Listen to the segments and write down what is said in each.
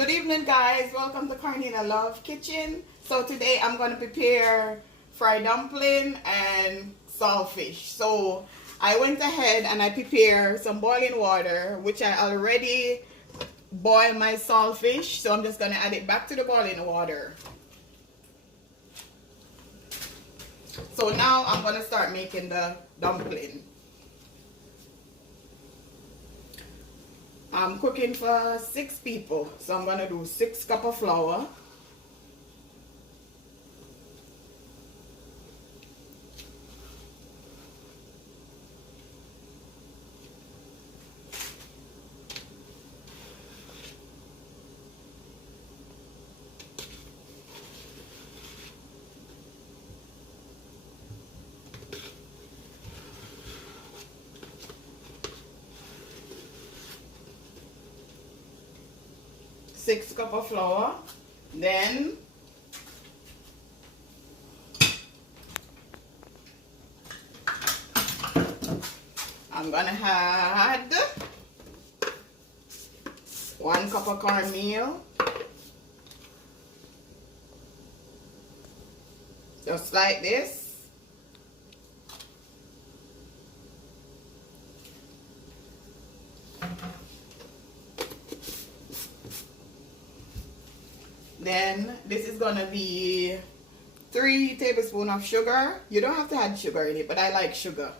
Good evening, guys. Welcome to Cornelialove Kitchen. So today I'm going to prepare fried dumpling and saltfish. So I went ahead and I prepared some boiling water, which I already boiled my saltfish. So I'm just going to add it back to the boiling water. So now I'm going to start making the dumpling. I'm cooking for 6 people, so I'm gonna do 6 cups of flour, six cups of flour, then I'm gonna add 1 cup of cornmeal, just like this. Then this is gonna be 3 tablespoons of sugar. You don't have to add sugar in it, but I like sugar.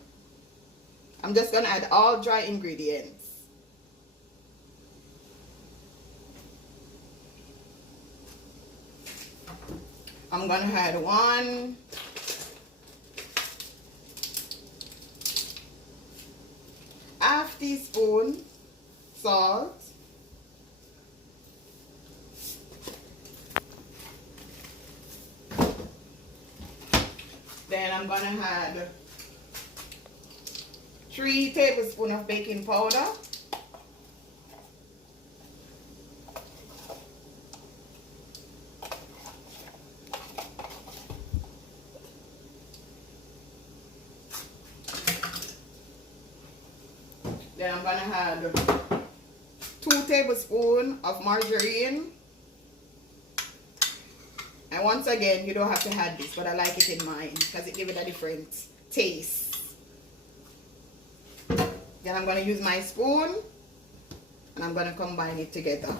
I'm just gonna add all dry ingredients. I'm gonna add 1 half teaspoon salt. Then I'm gonna add 3 tablespoons of baking powder. Then I'm gonna add 2 tablespoons of margarine. And once again, you don't have to add this, but I like it in mine because it gives it a different taste. Then I'm going to use my spoon and I'm going to combine it together.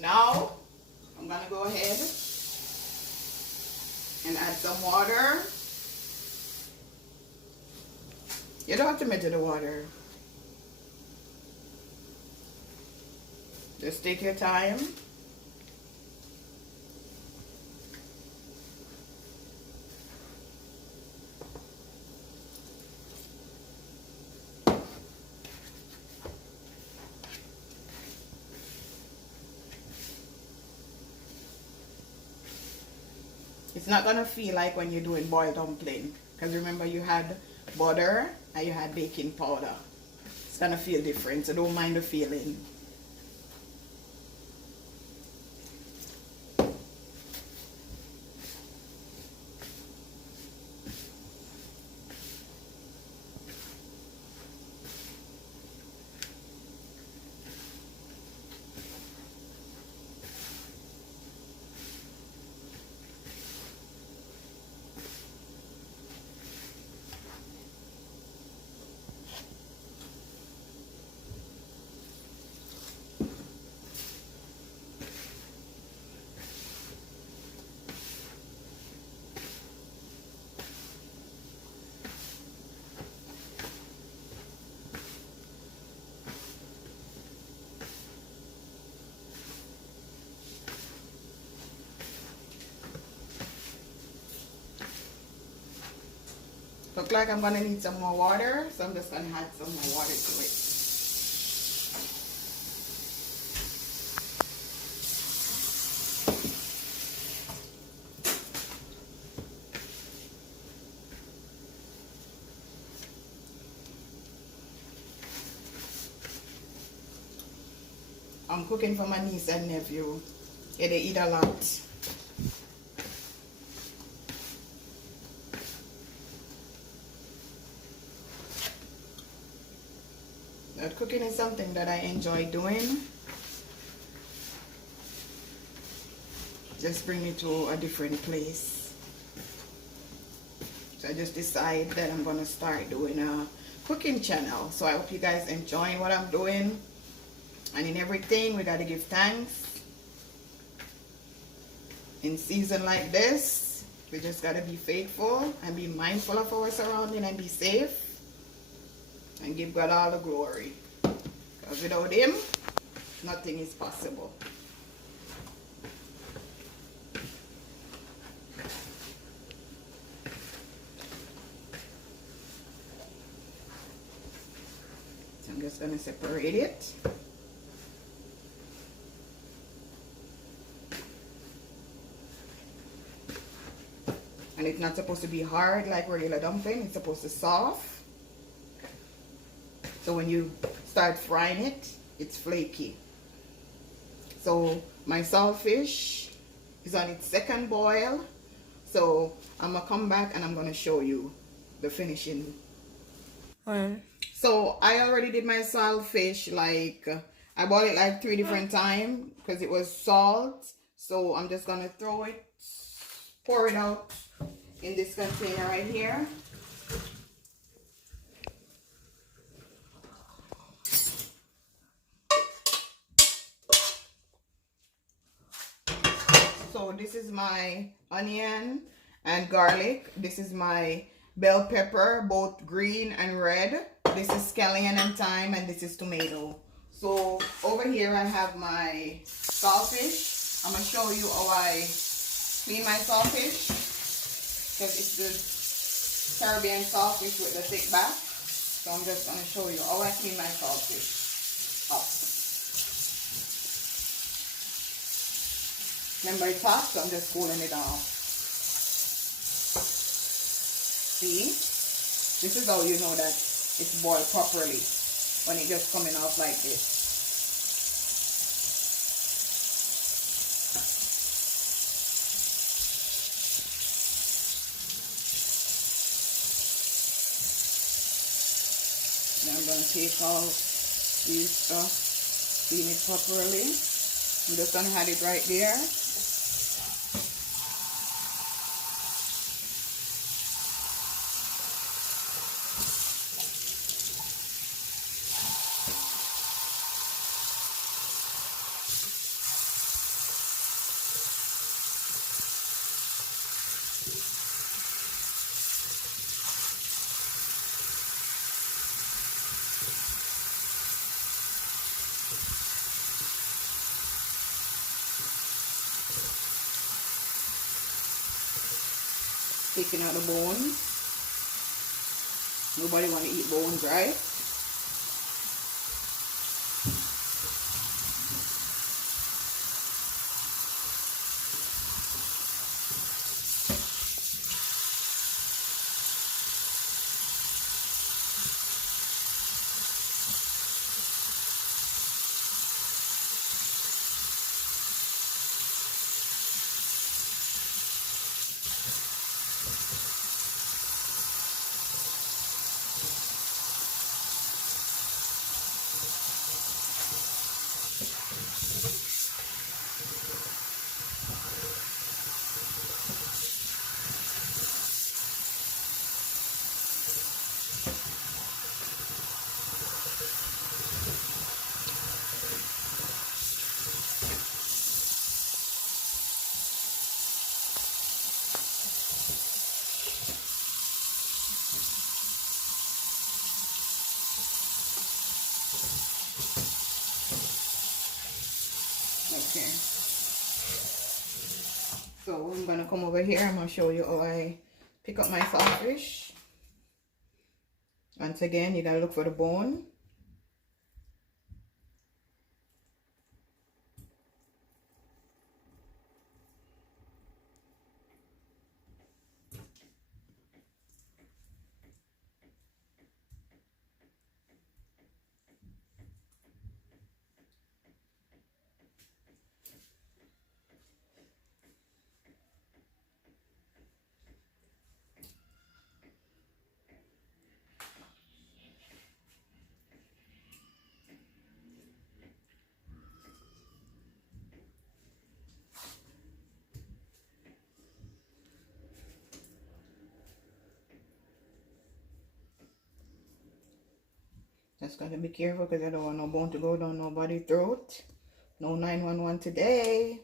Now, I'm going to go ahead and add some water. You don't have to measure the water. Just take your time. It's not gonna feel like when you're doing boiled dumpling, because remember you had butter and you had baking powder. It's gonna feel different, so don't mind the feeling. Look like I'm gonna need some more water, so I'm just gonna add some more water to it. I'm cooking for my niece and nephew. Yeah, they eat a lot. That cooking is something that I enjoy doing. Just bring me to a different place. So I just decided that I'm gonna start doing a cooking channel. So I hope you guys enjoying what I'm doing. And in everything, we gotta give thanks. In season like this, we just gotta be faithful and be mindful of our surroundings and be safe. And give God all the glory. Because without Him, nothing is possible. So I'm just going to separate it. And it's not supposed to be hard like regular dumpling. It's supposed to soft. So when you start frying it, it's flaky. So my saltfish is on its second boil. So I'm gonna come back and I'm gonna show you the finishing. So I already did my saltfish, like I boiled it like 3 different times because it was salt. So I'm just gonna throw it, pour it out in this container right here. So this is my onion and garlic. This is my bell pepper, both green and red. This is scallion and thyme, and this is tomato. So over here I have my saltfish. I'm going to show you how I clean my saltfish, because it's the Caribbean saltfish with the thick back. So I'm just going to show you how I clean my saltfish up. Remember it's hot, so I'm just cooling it off. See? This is how you know that it's boiled properly, when it's just coming off like this. Now I'm going to take out these stuff, clean it properly. I'm just going to have it right there. Taking out the bones. Nobody want to eat bones, right? Okay. So I'm gonna come over here. I'm gonna show you how I pick up my saltfish. Once again, you gotta look for the bone. Just gotta be careful because I don't want no bone to go down nobody's throat. No 911 today.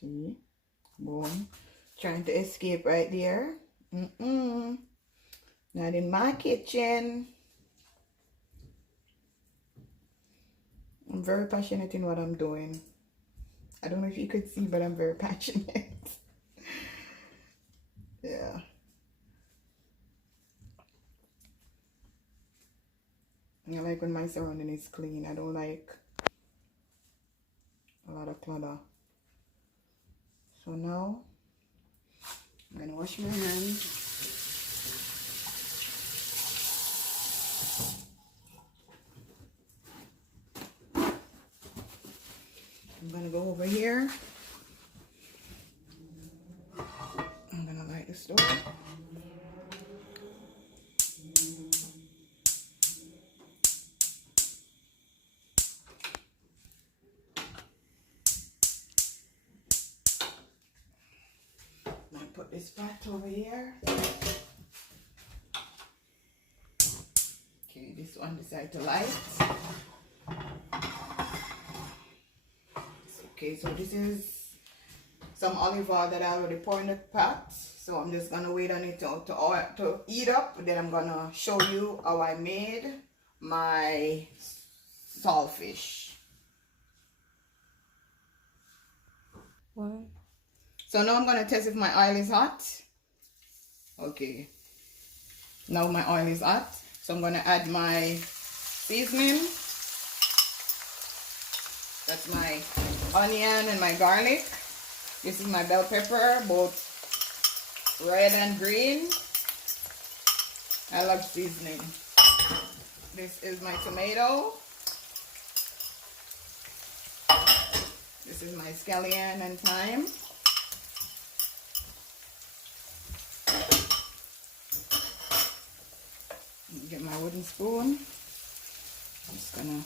See? Boom. Trying to escape right there. Not in my kitchen. I'm very passionate in what I'm doing. I don't know if you could see, but I'm very passionate. Yeah. I like when my surrounding is clean. I don't like a lot of clutter. So now I'm gonna wash my hands. I'm gonna go over here. I'm gonna light the stove. I'm gonna put this pot over here. Okay, this one decided to light. Okay, so this is some olive oil that I already poured in the pot. So I'm just gonna wait on it to heat up. Then I'm gonna show you how I made my saltfish. What? So now I'm gonna test if my oil is hot. Okay. Now my oil is hot. So I'm gonna add my seasoning. That's my onion and my garlic. This is my bell pepper, both red and green. I love seasoning. This is my tomato. This is my scallion and thyme. Get my wooden spoon. Just gonna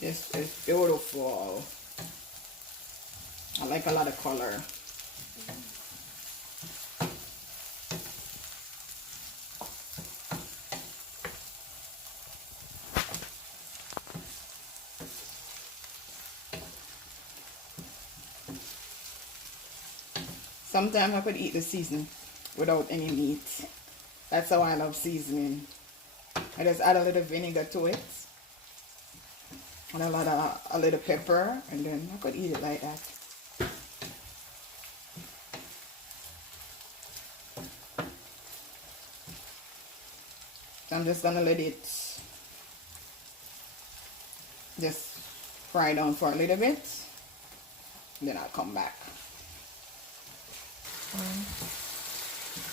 this is beautiful. I like a lot of color. Sometimes I could eat the seasoning without any meat. That's how I love seasoning. I just add a little vinegar to it. And a little pepper, and then I could eat it like that. So I'm just gonna let it just fry down for a little bit, then I'll come back.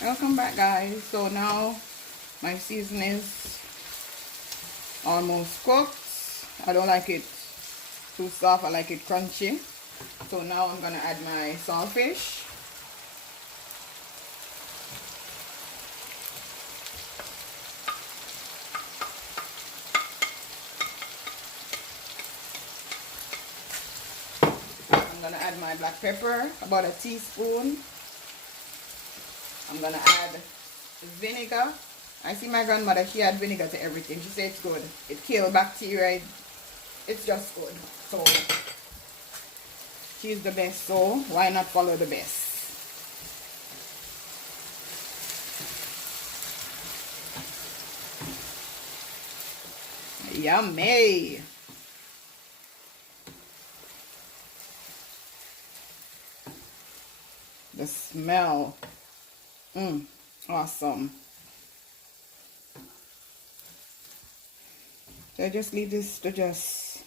Welcome back, guys. So now my seasoning is almost cooked. I don't like it too soft, I like it crunchy. So now I'm gonna add my saltfish. I'm gonna add my black pepper, about a teaspoon. I'm gonna add vinegar. I see my grandmother, she had vinegar to everything. She said it's good. It kills bacteria. It's just good. So she's the best, so why not follow the best? Yummy. The smell. Awesome. So I just leave this to just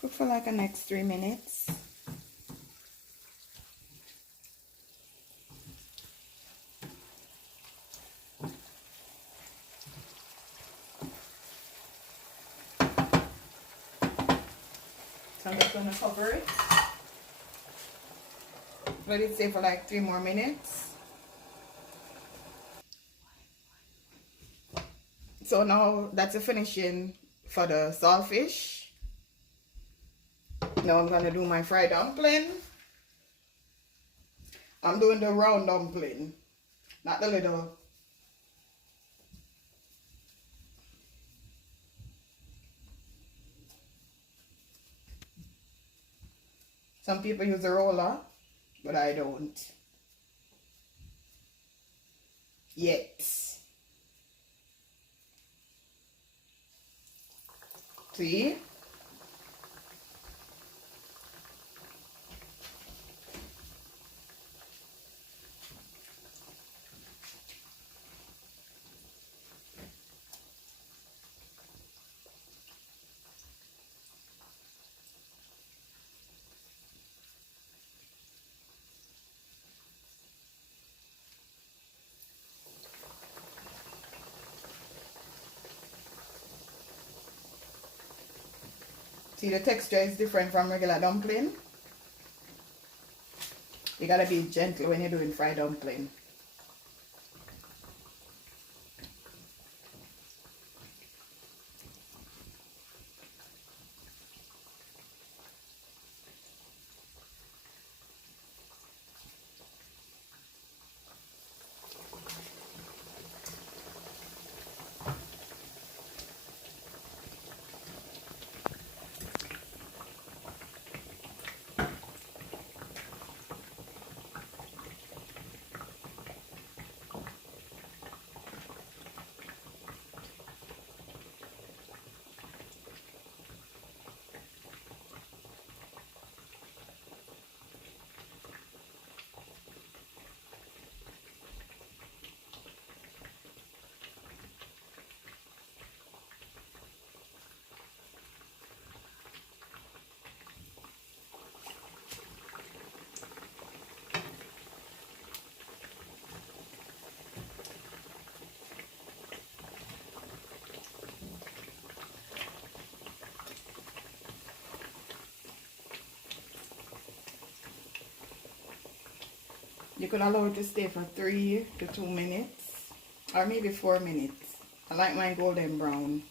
cook for like the next 3 minutes. So I'm just going to cover it. Let it stay for like 3 more minutes. So now that's a finishing for the saltfish. Now I'm going to do my fried dumpling. I'm doing the round dumpling, not the little. Some people use a roller, but I don't. Yet. See? See, the texture is different from regular dumpling. You gotta be gentle when you're doing fried dumpling. You could allow it to stay for 3 to 2 minutes, or maybe 4 minutes. I like mine golden brown.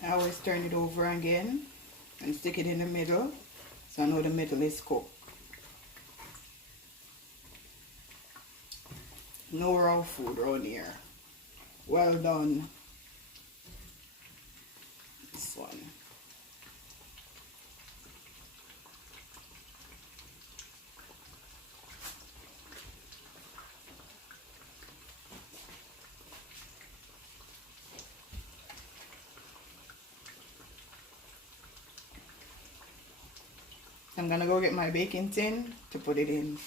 I always turn it over again and stick it in the middle, so I know the middle is cooked. No raw food around here. Well done. This one. I'm gonna go get my baking tin to put it in.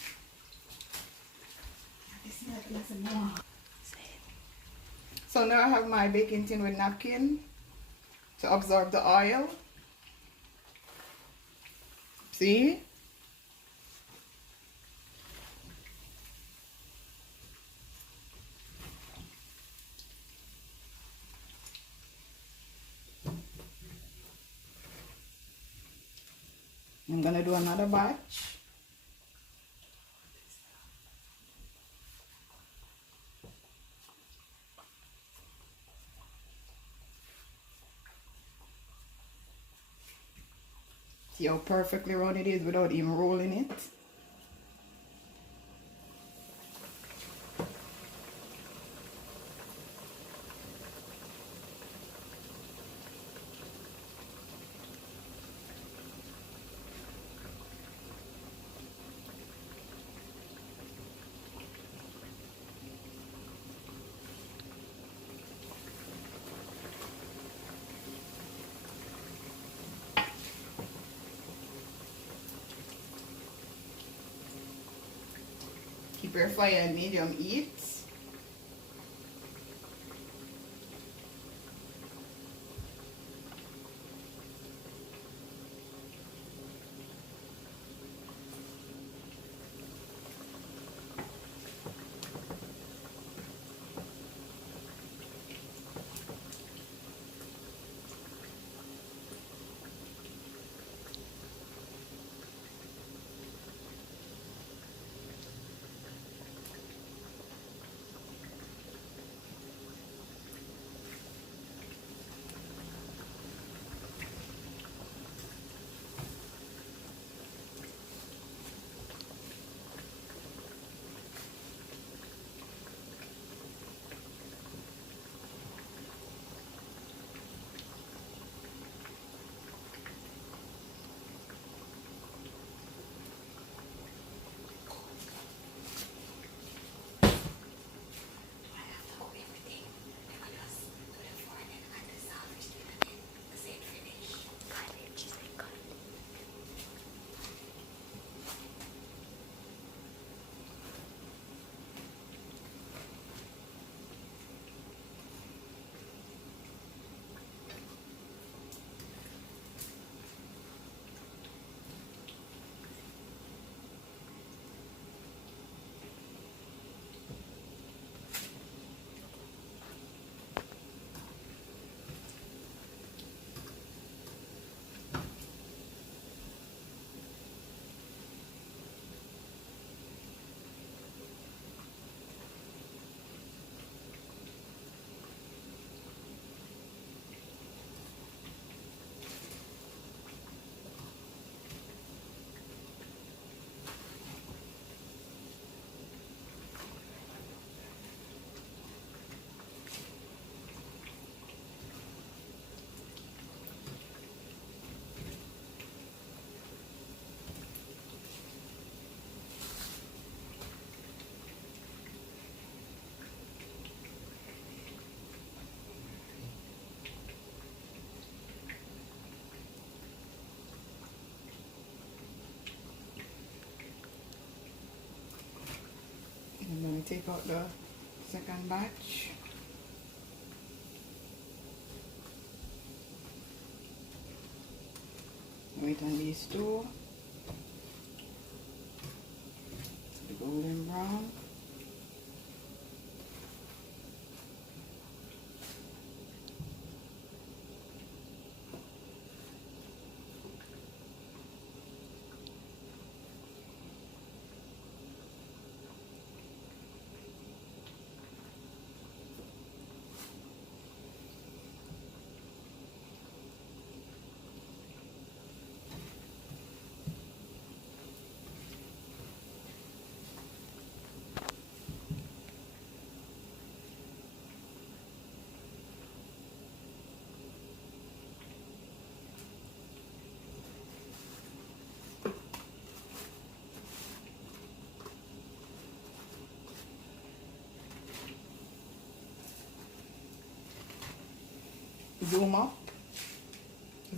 So now I have my baking tin with napkin to absorb the oil. See? I'm gonna do another batch. See how perfectly round it is without even rolling it. Keep your fire on medium heat. I'm going to take out the second batch. Wait on these two. It's the golden brown.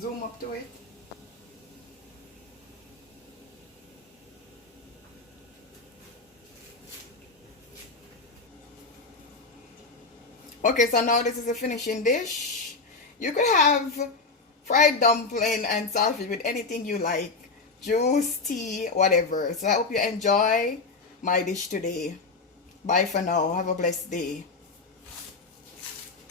Zoom up to it. Okay, so now this is a finishing dish. You could have fried dumpling and saltfish with anything you like, juice, tea, whatever. So I hope you enjoy my dish today. Bye for now. Have a blessed day.